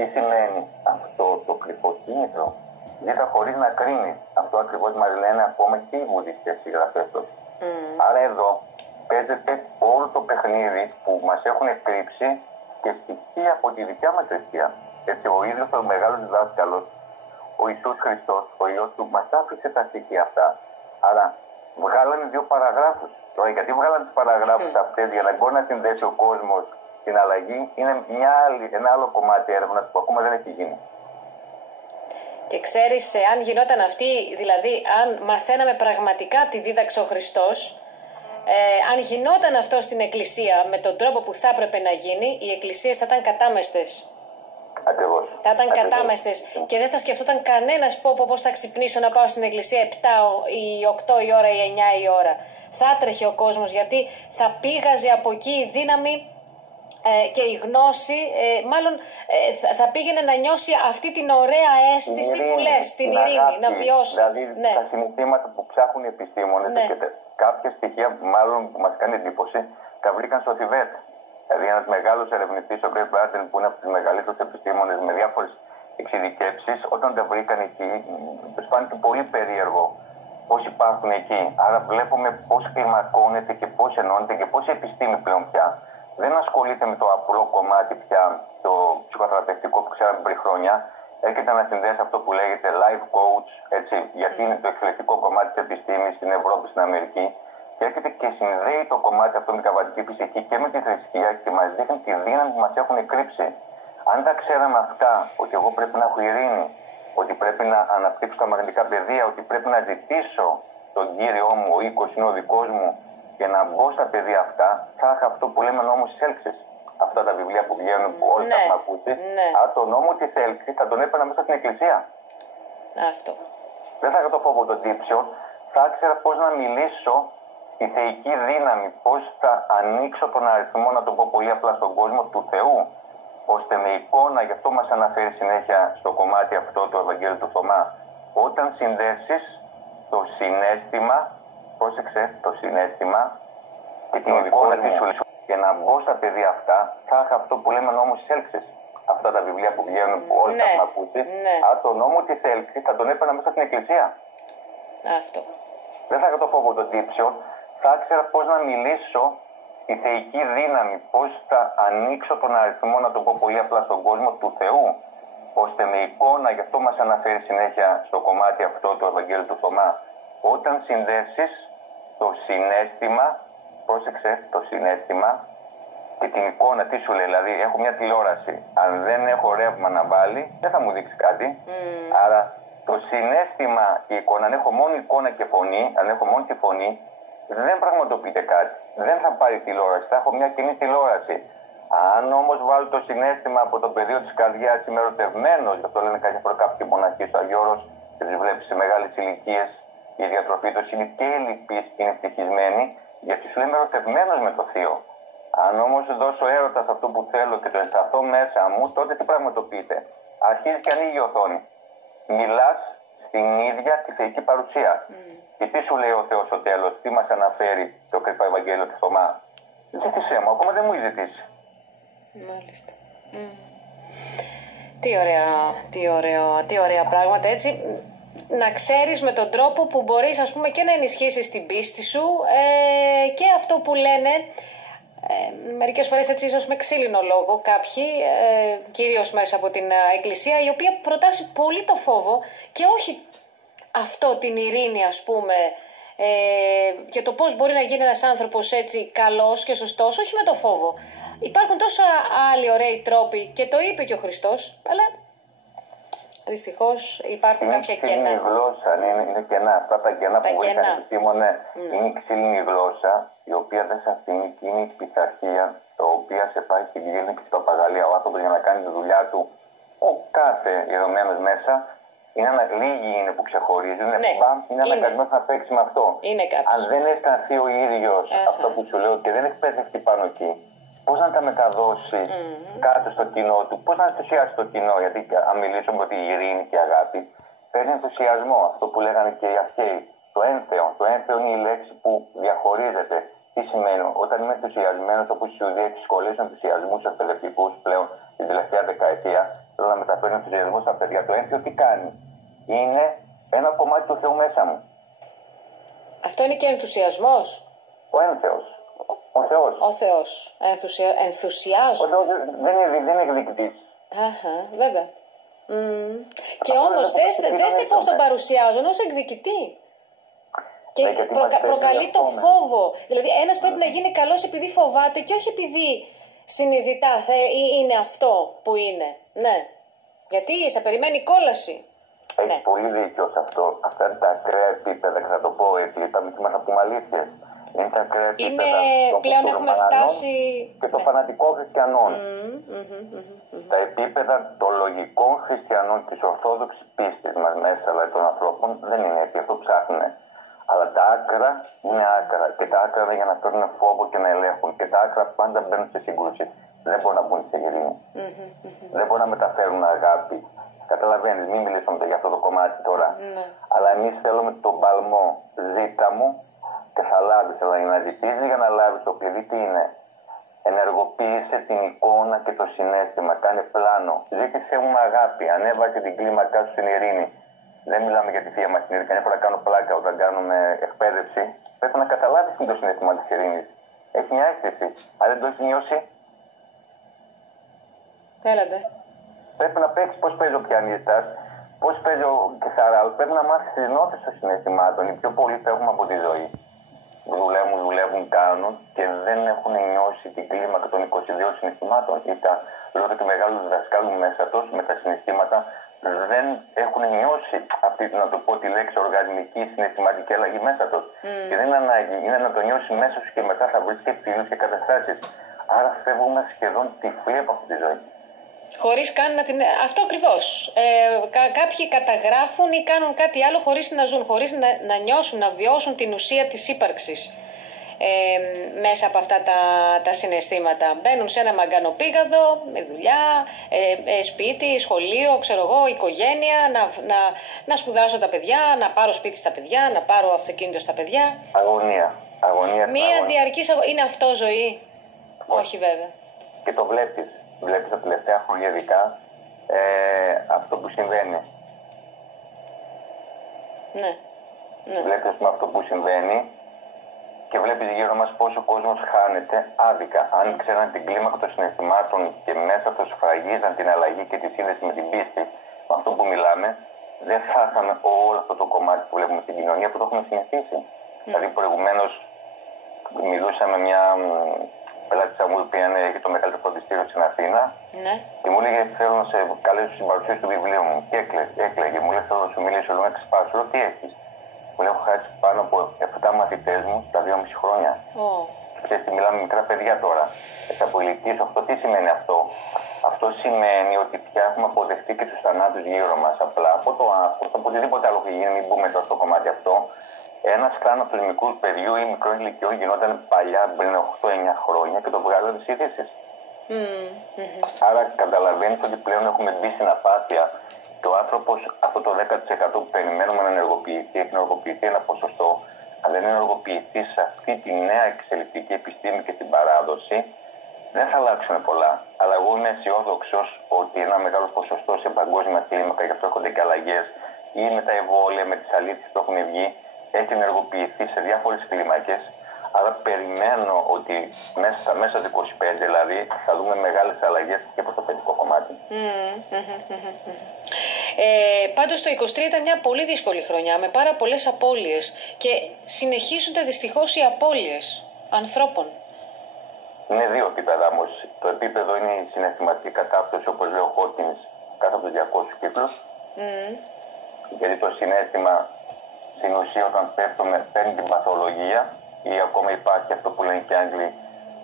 Τι σημαίνει αυτό το κρυφό κίνητρο? Ζήτα χωρίς να κρίνει. Αυτό ακριβώς μας λένε ακόμα και οι βουδιστές συγγραφές τους. Άρα εδώ παίζεται όλο το παιχνίδι που μας έχουν κρύψει και στοιχεία από τη δικιά μας θρησκεία. Έτσι ο ίδιος ο μεγάλος δάσκαλος, ο Ιησούς Χριστός, ο Υιός του, μας άφησε τα στοιχεία αυτά. Άρα βγάλανε 2 παραγράφους. Τώρα γιατί βγάλανε τις παραγράφους αυτές? Για να μπορεί να συνδέσει ο κόσμος την αλλαγή. Είναι ένα άλλο κομμάτι έρευνας που ακόμα δεν έχει γίνει. Και ξέρεις, αν γινόταν αυτή, δηλαδή αν μαθαίναμε πραγματικά τι δίδαξε ο Χριστός, αν γινόταν αυτό στην Εκκλησία με τον τρόπο που θα έπρεπε να γίνει, οι εκκλησίες θα ήταν κατάμεστες. Ακριβώς. Θα ήταν κατάμεστες και δεν θα σκεφτόταν κανένας πώς θα ξυπνήσω να πάω στην εκκλησία 7 ή 8 η ώρα ή 9 η ώρα. Θα έτρεχε ο κόσμος, γιατί θα πήγαζε από εκεί η δύναμη και η γνώση, μάλλον θα πήγαινε να νιώσει αυτή την ωραία αίσθηση ειρήνη, που λες, την ειρήνη, να βιώσει. Δηλαδή τα συναισθήματα που ψάχνουν οι επιστήμονες, και κάποια στοιχεία μάλλον που μας κάνει εντύπωση, τα βρήκαν στο Θιβέτ. Δηλαδή ένας μεγάλος ερευνητής, ο Γκρέι Μπράντεν, που είναι από τους μεγαλύτερους επιστήμονες με διάφορες εξειδικεύσεις, όταν τα βρήκαν εκεί, τους φάνηκε πολύ περίεργο πώς υπάρχουν εκεί. Άρα βλέπουμε πώς κλιμακώνεται και πώς ενώνεται και πώς η επιστήμη πλέον πια δεν ασχολείται με το απλό κομμάτι πια, το ψυχοθεραπευτικό που ξέραμε πριν χρόνια. Έρχεται να συνδέσει αυτό που λέγεται life coach, έτσι, γιατί είναι το εξελικτικό κομμάτι της επιστήμης στην Ευρώπη, στην Αμερική. Και έρχεται και συνδέει το κομμάτι αυτό με την καβαντική φυσική και με τη θρησκεία και μας δείχνει τη δύναμη που μας έχουν κρύψει. Αν τα ξέραμε αυτά, ότι εγώ πρέπει να έχω ειρήνη, ότι πρέπει να αναπτύξω τα μαγνητικά πεδία, ότι πρέπει να ζητήσω τον Κύριό μου, ο οίκος είναι ο δικός μου, και να μπω στα πεδία αυτά, θα είχα αυτό που λέμε νόμος της έλξης. Αυτά τα βιβλία που βγαίνουν, που όλοι τα έχουν ακούσει. Αν το νόμο της έλξης θα τον έπαιρνα μέσα στην εκκλησία. Αυτό. Δεν θα είχα το φόβο τον τύψιο, θα ήξερα πώς να μιλήσω στη θεϊκή δύναμη, πώς θα ανοίξω τον αριθμό, να το πω πολύ απλά, στον κόσμο του Θεού, ώστε με εικόνα, γι' αυτό μας αναφέρει συνέχεια στο κομμάτι αυτό το Ευαγγέλιο του Θωμά, όταν συνδέσεις το συναίσθημα, πρόσεξε, το συναίσθημα και την εικόνα της σου, και να μπω στα πεδία αυτά, θα είχα αυτό που λέμε νόμος της έλξης. Αυτά τα βιβλία που βγαίνουν, που όλοι τα έχουν ακούσει. Αν το νόμο της έλξης θα τον έπαιρνα μέσα στην εκκλησία. Αυτό. Δεν θα είχα το φόβο τον τύψιο, θα ήξερα πώς να μιλήσω στη θεϊκή δύναμη, πώς θα ανοίξω τον αριθμό, να το πω πολύ απλά, στον κόσμο του Θεού, ώστε με εικόνα, γι' αυτό μας αναφέρει συνέχεια στο κομμάτι αυτό το Ευαγγέλιο του Θωμά, όταν συνδέσεις το συναίσθημα, πρόσεξε, το συναίσθημα και την εικόνα, τι σου λέει, δηλαδή έχω μια τηλεόραση, αν δεν έχω ρεύμα να βάλει, δεν θα μου δείξει κάτι. Άρα το συναίσθημα και η εικόνα, αν έχω μόνο εικόνα και φωνή, αν έχω μόνο τη φωνή, δεν πραγματοποιείται κάτι. Δεν θα πάρει τηλεόραση, θα έχω μια κοινή τηλεόραση. Αν όμως βάλω το συναίσθημα από το πεδίο της καρδιάς, είμαι ερωτευμένος, γι' αυτό λένε κάποια φορά κάποιοι μοναχοί στο Αγίου Όρος, και τις βλέπεις σε μεγάλες ηλικίες, η διατροφή τους είναι και ελλειπής και είναι ευτυχισμένη, γιατί σου λέει είμαι ερωτευμένος με το Θείο. Αν όμως δώσω έρωτα σε αυτό που θέλω και το αισθανθώ μέσα μου, τότε τι πραγματοποιείται? Αρχίζει και ανοίγει η οθόνη. Μιλάς στην ίδια τη θεϊκή παρουσία. Και τι σου λέει ο Θεός στο τέλος, τι μας αναφέρει το κρυφό Ευαγγέλιο του Θωμά? Ζήτησέ μου, ακόμα δεν μου έχει ζητήσει. Μάλιστα. Τι ωραία πράγματα, έτσι. Να ξέρεις με τον τρόπο που μπορείς, ας πούμε, και να ενισχύσεις την πίστη σου και αυτό που λένε μερικές φορές, έτσι, ίσως με ξύλινο λόγο κάποιοι, κυρίως μέσα από την Εκκλησία, η οποία προτάσει πολύ το φόβο και όχι αυτό, την ειρήνη, ας πούμε, και το πώς μπορεί να γίνει ένας άνθρωπος έτσι καλός και σωστός, όχι με το φόβο. Υπάρχουν τόσα άλλοι ωραίοι τρόποι και το είπε και ο Χριστός, αλλά δυστυχώς υπάρχουν κάποια κενά. Είναι η γλώσσα, είναι κενά. Αυτά τα κενά που βρήκαν οι επιστήμονες, είναι η ξύλινη γλώσσα, η οποία δεν σε αφήνει, και είναι η πειθαρχία, η οποία σε πάει στην κλίνη και στην παπαγαλία. Ο άνθρωπος για να κάνει τη δουλειά του, ο κάθε ιερωμένος μέσα, λίγοι είναι που ξεχωρίζουν, είναι αναγκασμένος να παίξει με αυτό. Αν δεν αισθανθεί ο ίδιος αυτό που σου λέω και δεν εκπαιδευτεί πάνω εκεί, πώς να τα μεταδώσει κάτω στο κοινό του, πώς να ενθουσιάσει το κοινό? Γιατί αν μιλήσουμε ότι η ειρήνη και η αγάπη παίρνει ενθουσιασμό, αυτό που λέγανε και οι αρχαίοι, το ένθεο. Το ένθεο είναι η λέξη που διαχωρίζεται. Τι σημαίνει? Όταν είμαι ενθουσιασμένος, όπως η Ιουδία έχει σχολές ενθουσιασμού εκπαιδευτικούς πλέον την τελευταία δεκαετία, θέλω να μεταφέρω ενθουσιασμό στα παιδιά. Το ένθιο τι κάνει? Είναι ένα κομμάτι του Θεού μέσα μου. Αυτό είναι και ενθουσιασμός. Ο ένθεος. Ο Θεός. Ο Θεός. Ενθουσιάζω. Ο Θεός δεν είναι εκδικητής. Αχα, βέβαια. Και όμως δέστε πώς τον παρουσιάζουν ως εκδικητή. Και προκαλεί το φόβο. Δηλαδή ένας πρέπει να γίνει καλός επειδή φοβάται και όχι επειδή συνειδητά είναι αυτό που είναι. Ναι. Γιατί σε περιμένει κόλαση. Έχει πολύ δίκιο σε αυτό. Αυτά είναι τα ακραία επίπεδα και θα το πω έτσι. Τα μυθίματα που πούμε αλήθειες. Είναι τα ακραία επίπεδα. Πλέον έχουμε φτάσει. Και των φανατικών χριστιανών. Τα επίπεδα των λογικών χριστιανών της ορθόδοξης πίστης μας μέσα, δηλαδή των ανθρώπων, δεν είναι έτσι. Αυτό ψάχνουν. Αλλά τα άκρα είναι άκρα. Και τα άκρα είναι για να φέρουν φόβο και να ελέγχουν. Και τα άκρα πάντα μπαίνουν σε σύγκρουση. Δεν μπορούν να μπουν σε ειρήνη. Δεν μπορούν να μεταφέρουν αγάπη. Καταλαβαίνεις, μην μιλήσουμε για αυτό το κομμάτι τώρα. Αλλά εμείς θέλουμε τον παλμό. Ζήτα μου και θα λάβεις. Αλλά για να ζητήσεις για να λάβεις το κλειδί τι είναι? Ενεργοποίησε την εικόνα και το συναίσθημα. Κάνε πλάνο. Ζήτησέ μου αγάπη. Ανέβασε την κλίμακά σου στην ειρήνη. Δεν μιλάμε για τη θεία μας την ειρήνη. Καμιά φορά κάνω πλάκα όταν κάνουμε εκπαίδευση. Πρέπει να καταλάβεις τι είναι το συναίσθημα της ειρήνης. Έχει μια αίσθηση. Αν δεν το έχει νιώσει, Έλατε. πρέπει να παίξεις πώς παίζει ο πιανίστας, πώς παίζει ο κεσαράλ. Πρέπει να μάθεις τις νότες των συναισθημάτων. Οι πιο πολλοί φεύγουν από τη ζωή. Δουλεύουν, κάνουν και δεν έχουν νιώσει την κλίμακα των 22 συναισθημάτων. Ήταν λόγω του μεγάλου διδασκάλου μέσα τους με τα συναισθήματα. Δεν έχουν νιώσει αυτή, να το πω τη λέξη, οργανική συναισθηματική αλλαγή μέσα τους. Και δεν είναι ανάγκη, είναι να το νιώσει μέσα σου και μετά θα βρει και φίλους και καταστάσεις. Άρα φεύγουμε σχεδόν τυφλοί από αυτή τη ζωή. Χωρίς καν να την. Αυτό ακριβώς. Κάποιοι καταγράφουν ή κάνουν κάτι άλλο χωρίς να ζουν, χωρίς να νιώσουν, να βιώσουν την ουσία της ύπαρξης. Μέσα από αυτά τα συναισθήματα. Μπαίνουν σε ένα μαγκανοπήγαδο με δουλειά, σπίτι, σχολείο, ξέρω εγώ, οικογένεια, να σπουδάσω τα παιδιά, να πάρω σπίτι στα παιδιά, να πάρω αυτοκίνητο στα παιδιά. Αγωνία. Μία διαρκής αγωνία. Είναι αυτό ζωή? Όχι βέβαια. Και το βλέπεις. Βλέπεις τα τελευταία χρόνια ειδικά αυτό που συμβαίνει. Ναι. Βλέπεις αυτό που συμβαίνει και βλέπεις γύρω μας πόσο ο κόσμος χάνεται άδικα. Αν ξέραν την κλίμακα των συναισθημάτων και μέσα τους σφραγίζαν την αλλαγή και τη σύνδεση με την πίστη, με αυτό που μιλάμε, δεν θα είχαμε όλο αυτό το κομμάτι που βλέπουμε στην κοινωνία που το έχουμε συνηθίσει. Δηλαδή προηγουμένως μιλούσα με μια πελάτησα μου που έχει το μεγαλύτερο φροντιστήριο στην Αθήνα. Ναι. Και μου έλεγε: θέλω να σε καλέσω στην παρουσίαση του βιβλίου μου. Και έκλαιγε. Μου λέει: θέλω να σου μιλήσω, λέω να ξεσπάσω. Λέω: τι έχεις? Μου λέει: έχω χάσει πάνω από 7 μαθητές μου τα 2,5 χρόνια. Και ξέρεις τι, μιλάμε μικρά παιδιά τώρα. Από ηλικίες 8, τι σημαίνει αυτό? Αυτό σημαίνει ότι πια έχουμε αποδεχτεί και τους θανάτους γύρω μας. Απλά από το άγχος, από οτιδήποτε άλλο έχει γίνει, μην μπούμε τώρα στο κομμάτι αυτό. Ένας θάνατος μικρού παιδιού ή μικρών ηλικιών γινόταν παλιά πριν 8-9 χρόνια και το βγάλανε τις ειδήσεις. Άρα καταλαβαίνεις ότι πλέον έχουμε μπει στην απάθεια και ο άνθρωπος αυτό το 10% που περιμένουμε να ενεργοποιηθεί, έχει ενεργοποιηθεί ένα ποσοστό, αλλά δεν ενεργοποιηθεί σε αυτή τη νέα εξελικτική επιστήμη και την παράδοση, δεν θα αλλάξουν πολλά. Αλλά εγώ είμαι αισιόδοξος ότι ένα μεγάλο ποσοστό σε παγκόσμια κλίμακα, γι' αυτό έρχονται και αλλαγές, ή με τα εμβόλια, με τις αλήθειες που έχουν βγει, έχει ενεργοποιηθεί σε διάφορες κλίμακες. Άρα περιμένω ότι στα μέσα του 25 δηλαδή θα δούμε μεγάλες αλλαγές και προς το παιδικό κομμάτι. Πάντως το 23 ήταν μια πολύ δύσκολη χρονιά με πάρα πολλές απώλειες και συνεχίζονται δυστυχώς οι απώλειες ανθρώπων. Είναι δύο επίπεδα όμως. Το επίπεδο είναι η συναισθηματική κατάπτωση, όπως λέει ο Χόκκινς, κάτω από τους 200 κύκλους. Γιατί το συναίσθημα στην ουσία όταν πέφτουμε παίρνει την παθολογία ή ακόμα υπάρχει αυτό που λένε και οι Άγγλοι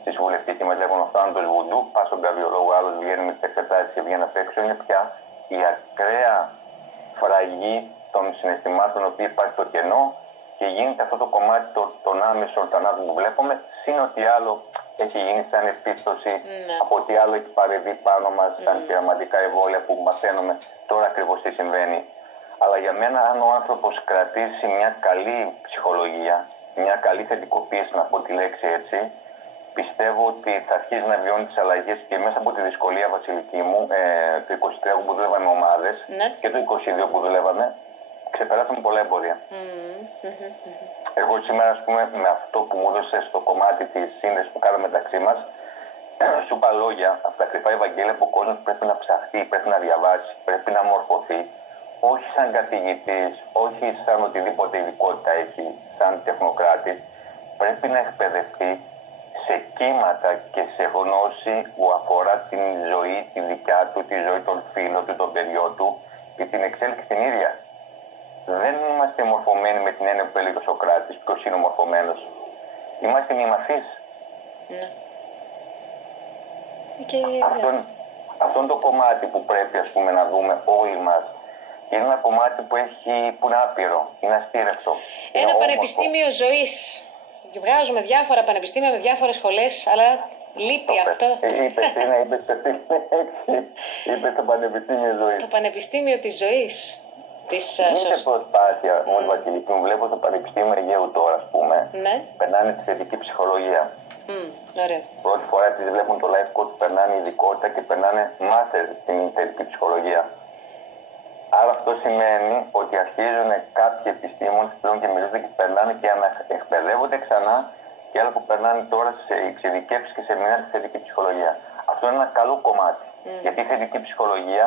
στη συμβουλευτική μας λέγουν ο θάνατος βουντού, πας στον καρδιολόγο, άλλος βγαίνει με τις εξετάσεις και βγαίνει απ' έξω, είναι πια η ακραία φραγή των συναισθημάτων που υπάρχει στο κενό και γίνεται αυτό το κομμάτι των άμεσων θανάτων που βλέπουμε, συν ότι άλλο έχει γίνει σαν επίπτωση από ό,τι άλλο έχει παρεμβεί πάνω μας, σαν πειραματικά εμβόλια που μαθαίνουμε τώρα ακριβώς τι συμβαίνει. Αλλά για μένα, αν ο άνθρωπος κρατήσει μια καλή ψυχολογία, μια καλή θετικοποίηση, να πω τη λέξη έτσι, πιστεύω ότι θα αρχίσει να βιώνει τις αλλαγές και μέσα από τη δυσκολία, Βασιλική μου, το 23 που δουλεύαμε ομάδες και το 22 που δουλεύαμε, ξεπεράσαμε πολλά εμπόδια. Εγώ σήμερα, ας πούμε, με αυτό που μου έδωσε στο κομμάτι της σύνδεσης που κάναμε μεταξύ μας, σου είπα λόγια από τα κρυφά Ευαγγέλια που ο κόσμος πρέπει να ψαχτεί, πρέπει να διαβάσει, πρέπει να μορφωθεί, όχι σαν καθηγητής, όχι σαν οτιδήποτε ειδικότητα έχει, σαν τεχνοκράτης, πρέπει να εκπαιδευτεί σε κύματα και σε γνώση που αφορά την ζωή, τη δικιά του, τη ζωή των φίλων του, των παιδιών του και την εξέλιξη την ίδια. Δεν είμαστε μορφωμένοι με την έννοια που έλεγε ο Σωκράτης, ποιος είναι ο μορφωμένος. Είμαστε μημαθείς. Ναι. Αυτό είναι το κομμάτι που πρέπει, ας πούμε, να δούμε όλοι μας. Είναι ένα κομμάτι που είναι άπειρο, είναι αστήρευτο. Ένα πανεπιστήμιο ζωής. Βγάζουμε διάφορα πανεπιστήμια με διάφορες σχολές, αλλά λείπει αυτό. Είπες το πανεπιστήμιο ζωής. Το πανεπιστήμιο της ζωής. Είναι προσπάθεια, όμως Βασιλική μου, βλέπω στο Πανεπιστήμιο Αιγαίου τώρα, ας πούμε, περνάνε τη θετική ψυχολογία. Ωραία. Πρώτη φορά τις βλέπουν το life coach, περνάνε ειδικότητα και περνάνε μάστερ στην θετική ψυχολογία. Άρα αυτό σημαίνει ότι αρχίζουν κάποιοι επιστήμονες πλέον και μιλούν και περνάνε και εκπαιδεύονται ξανά και άλλοι που περνάνε τώρα σε εξειδικεύσεις και σεμινάρια στη θετική ψυχολογία. Αυτό είναι ένα καλό κομμάτι. Γιατί η θετική ψυχολογία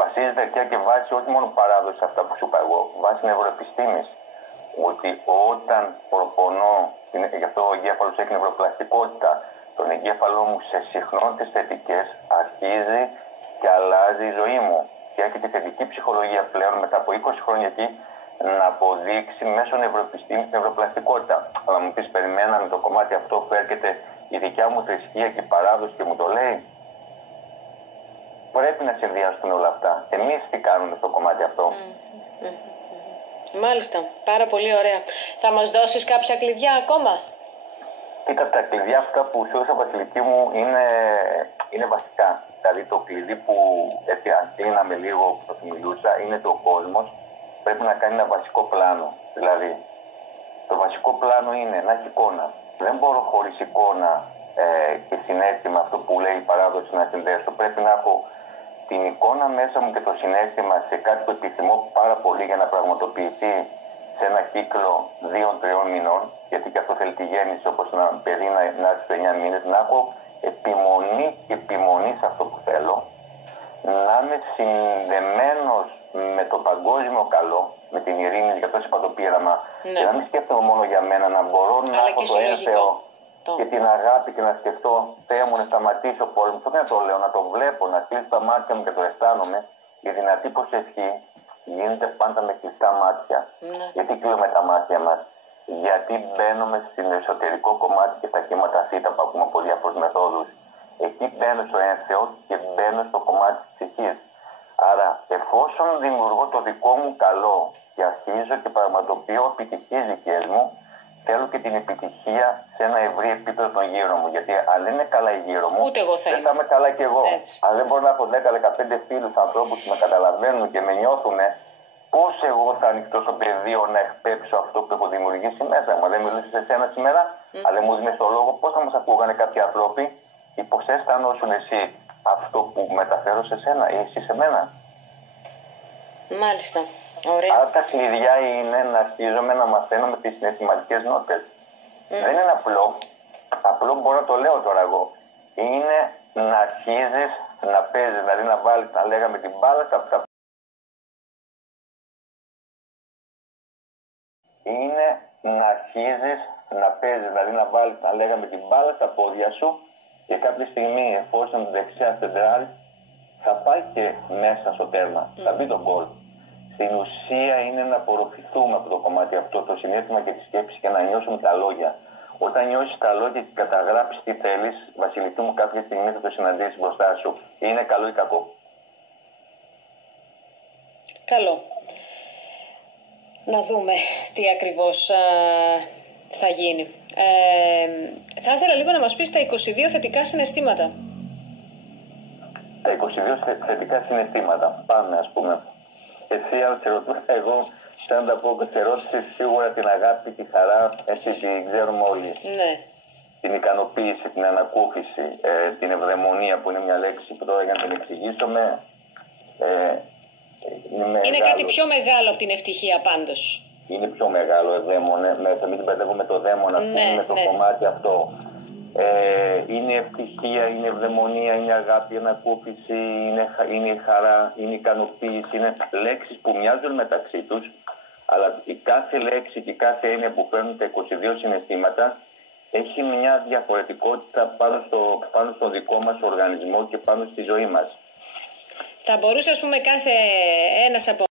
βασίζεται αρχαία και βάσει όχι μόνο παράδοση αυτά που σου είπα εγώ, βάσει νευροεπιστήμης. Ότι όταν προπονώ, γι' αυτό ο εγκέφαλος έχει νευροπλαστικότητα, τον εγκέφαλό μου σε συχνότητες θετικές αρχίζει και αλλάζει η ζωή μου. Και έχει τη θετική ψυχολογία πλέον μετά από 20 χρόνια εκεί να αποδείξει μέσω νευροεπιστήμης την νευροπλαστικότητα. Αλλά μου πεις, περιμέναμε το κομμάτι αυτό που έρχεται η δικιά μου θρησκεία και η παράδοση και μου το λέει. Πρέπει να συνδυάσουν όλα αυτά. Εμείς τι κάνουμε στο κομμάτι αυτό. Μάλιστα. Πάρα πολύ ωραία. Θα μας δώσεις κάποια κλειδιά ακόμα? Κοίτα, τα κλειδιά αυτά που σου έδωσα, Βασιλική μου, είναι βασικά. Δηλαδή το κλειδί που έτσι αν κλείναμε λίγο που θα σου μιλούσα είναι το κόσμος πρέπει να κάνει ένα βασικό πλάνο. Δηλαδή το βασικό πλάνο είναι να έχει εικόνα. Δεν μπορώ χωρίς εικόνα και συναίσθημα, αυτό που λέει η παράδοση, να συνδέσω. Πρέπει να έχω την εικόνα μέσα μου και το συναίσθημα σε κάτι που επιθυμώ πάρα πολύ για να πραγματοποιηθεί σε ένα κύκλο 2-3 μηνών, γιατί και αυτό θέλει τη γέννηση, όπως ένα παιδί να έρθει σε 9 μήνες, να έχω επιμονή σε αυτό που θέλω, να είμαι συνδεμένος με το παγκόσμιο καλό, με την ειρήνη, για αυτό είπα το πείραμα, και να μην σκέφτομαι μόνο για μένα, να μπορώ να έχω το ένα Θεό και την αγάπη και να σκεφτώ, Θεέ μου, να σταματήσω ο πόλεμος. Αυτό δεν το λέω, να το βλέπω, να κλείσω τα μάτια μου και το αισθάνομαι. Η δυνατή προσευχή γίνεται πάντα με κλειστά μάτια. Γιατί κλείνουμε τα μάτια μας? Γιατί μπαίνουμε στην εσωτερικό κομμάτι και στα κύματα θήτα που ακούμε από διάφορες μεθόδους. Εκεί μπαίνω στο ένθεο και μπαίνω στο κομμάτι της ψυχής. Άρα, εφόσον δημιουργώ το δικό μου καλό και αρχίζω και πραγματοποιώ επιτυχίες δικές μου, θέλω και την επιτυχία σε ένα ευρύ επίπεδο των γύρω μου. Γιατί αν δεν είναι καλά η γύρω μου, δεν θα είμαι καλά κι εγώ. Αν δεν μπορώ να έχω 10-15 φίλους ανθρώπους που με καταλαβαίνουν και με νιώθουν, πώς εγώ θα ανοιχτώ στο πεδίο να εκπέψω αυτό που έχω δημιουργήσει μέσα μου? Αν δεν μιλούσε σε σένα σήμερα, αν δεν μου δίνεις το λόγο, πώς θα μας ακούγανε κάποιοι άνθρωποι ή πώς αισθανόσουν εσύ αυτό που μεταφέρω σε σένα ή εσύ σε μένα? Μάλιστα. Ωραία. Άρα τα κλειδιά είναι να αρχίζουμε να μαθαίνουμε τις συναισθηματικές νότες. Δεν είναι απλό. Απλό μπορώ να το λέω τώρα εγώ. Είναι να αρχίζεις να παίζεις, δηλαδή να βάλεις, να λέγαμε την μπάλα στα είναι να αρχίζεις να παίζεις, δηλαδή να βάλεις, να λέγαμε την μπάλα στα πόδια σου και κάποια στιγμή, εφόσον δεξιά σεντράρεις, θα πάει και μέσα στο τέρμα, θα μπει το γκολ. Στην ουσία είναι να απορροφηθούμε από το κομμάτι αυτό, το συνέστημα και τη σκέψη και να νιώσουμε τα λόγια. Όταν νιώσεις τα λόγια και καταγράψεις τι θέλεις, Βασιλική μου, κάποια στιγμή θα το συναντήσεις μπροστά σου. Είναι καλό ή κακό? Καλό. Να δούμε τι ακριβώς θα γίνει. Θα ήθελα λίγο να μας πεις τα 22 θετικά συναισθήματα. Τα 22 θετικά συναισθήματα. Πάμε, ας πούμε. Εσύ, αν σε ρωτούσα εγώ, σαν να πω και σε ρώτησες, σίγουρα την αγάπη, τη χαρά, έτσι την ξέρουμε όλοι. Ναι. την ικανοποίηση, την ανακούφιση, την ευδαιμονία που είναι μια λέξη που τώρα για να την εξηγήσουμε είναι κάτι πιο μεγάλο από την ευτυχία πάντως. Είναι πιο μεγάλο ευδαίμονε, μην την μπερδεύουμε το δαίμονα, με το κομμάτι αυτό. Είναι ευτυχία, είναι ευδαιμονία, είναι αγάπη, είναι ανακούφιση, είναι η χαρά, είναι η ικανοποίηση, είναι λέξεις που μοιάζουν μεταξύ τους, αλλά η κάθε λέξη και η κάθε έννοια που παίρνουν τα 22 συναισθήματα έχει μια διαφορετικότητα πάνω στο δικό μας οργανισμό και πάνω στη ζωή μας. Θα μπορούσε, ας πούμε, κάθε ένας από